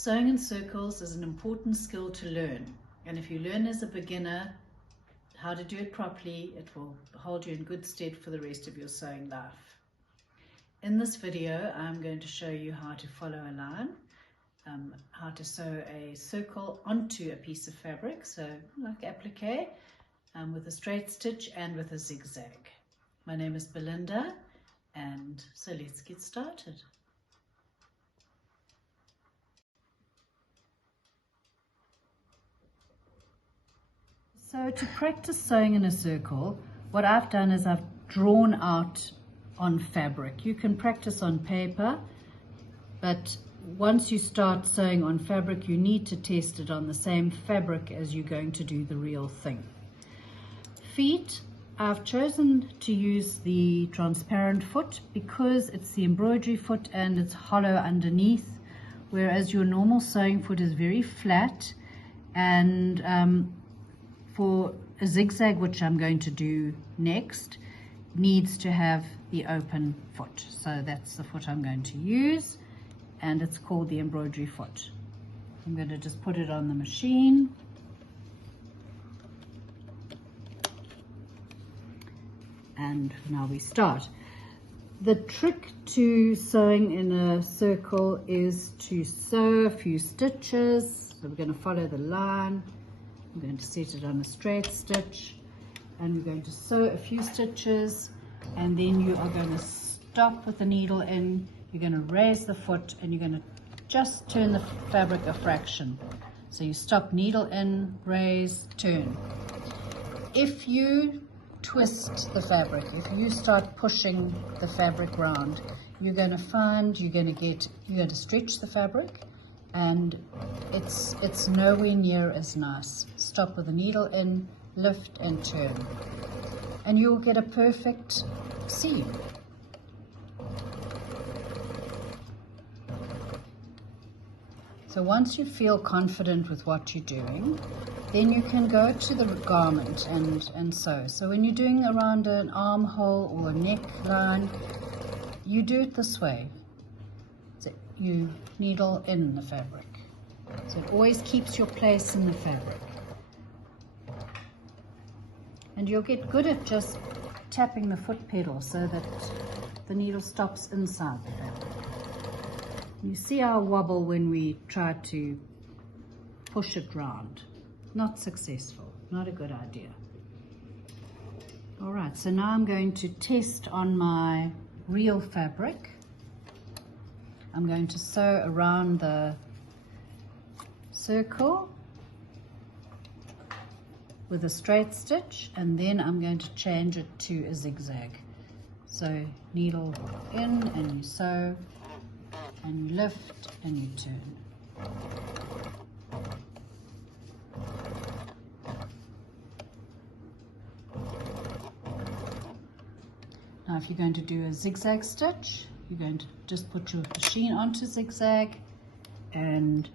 Sewing in circles is an important skill to learn, and if you learn as a beginner how to do it properly, it will hold you in good stead for the rest of your sewing life. In this video, I'm going to show you how to follow a line, how to sew a circle onto a piece of fabric, so like applique, with a straight stitch and with a zigzag. My name is Belinda, and so let's get started. So to practice sewing in a circle, what I've done is I've drawn out on fabric. You can practice on paper, but once you start sewing on fabric, you need to test it on the same fabric as you're going to do the real thing. Feet, I've chosen to use the transparent foot because it's the embroidery foot and it's hollow underneath, whereas your normal sewing foot is very flat. And for a zigzag, which I'm going to do next, needs to have the open foot. So that's the foot I'm going to use, and it's called the embroidery foot. I'm going to just put it on the machine. And now we start. The trick to sewing in a circle is to sew a few stitches. So we're going to follow the line. I'm going to set it on a straight stitch, and we're going to sew a few stitches, and then you are going to stop with the needle in. You're going to raise the foot, and you're going to just turn the fabric a fraction. So you stop, needle in, raise, turn. If you twist the fabric, if you start pushing the fabric round, you're going to find you're going to stretch the fabric, and it's nowhere near as nice. Stop with the needle in, lift and turn, and you'll get a perfect seam. So once you feel confident with what you're doing, then you can go to the garment and sew. So when you're doing around an armhole or a neckline, you do it this way. So you needle in the fabric. So it always keeps your place in the fabric. And you'll get good at just tapping the foot pedal so that the needle stops inside the fabric. You see our wobble when we try to push it round. Not successful, not a good idea. All right, so now I'm going to test on my real fabric. I'm going to sew around the circle with a straight stitch, and then I'm going to change it to a zigzag. So needle in and you sew, and you lift and you turn. Now if you're going to do a zigzag stitch, you're going to just put your machine onto zigzag and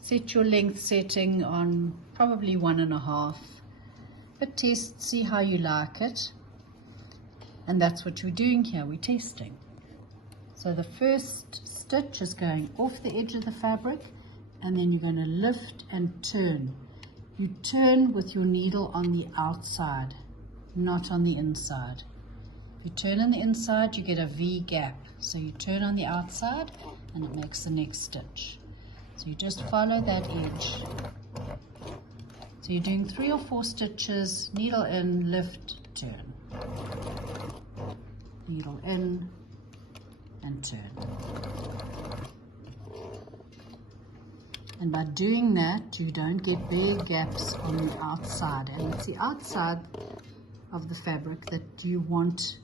set your length setting on probably 1.5, but test, see how you like it. And that's what we're doing here, we're testing. So the first stitch is going off the edge of the fabric, and then you're going to lift and turn. You turn with your needle on the outside, not on the inside. If you turn on the inside, you get a V gap. So you turn on the outside and it makes the next stitch. So you just follow that edge. So you're doing 3 or 4 stitches, needle in, lift, turn. Needle in and turn. And by doing that, you don't get big gaps on the outside. And it's the outside of the fabric that you want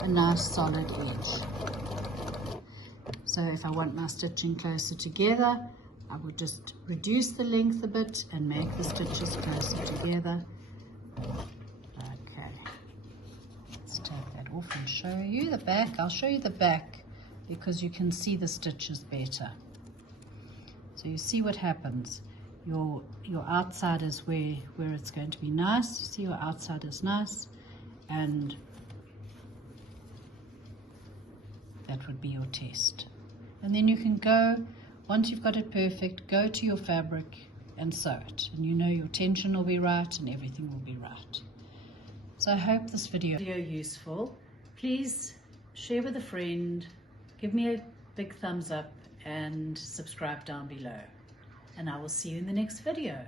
a nice solid edge. So if I want my stitching closer together, I would just reduce the length a bit and make the stitches closer together. Okay, let's take that off and show you the back. I'll show you the back because you can see the stitches better. So you see what happens. Your outside is where it's going to be nice. You see your outside is nice, and that would be your test. And then you can go Once you've got it perfect, go to your fabric and sew it. And you know your tension will be right and everything will be right. So I hope this video useful. Please share with a friend, give me a big thumbs up and subscribe down below. And I will see you in the next video.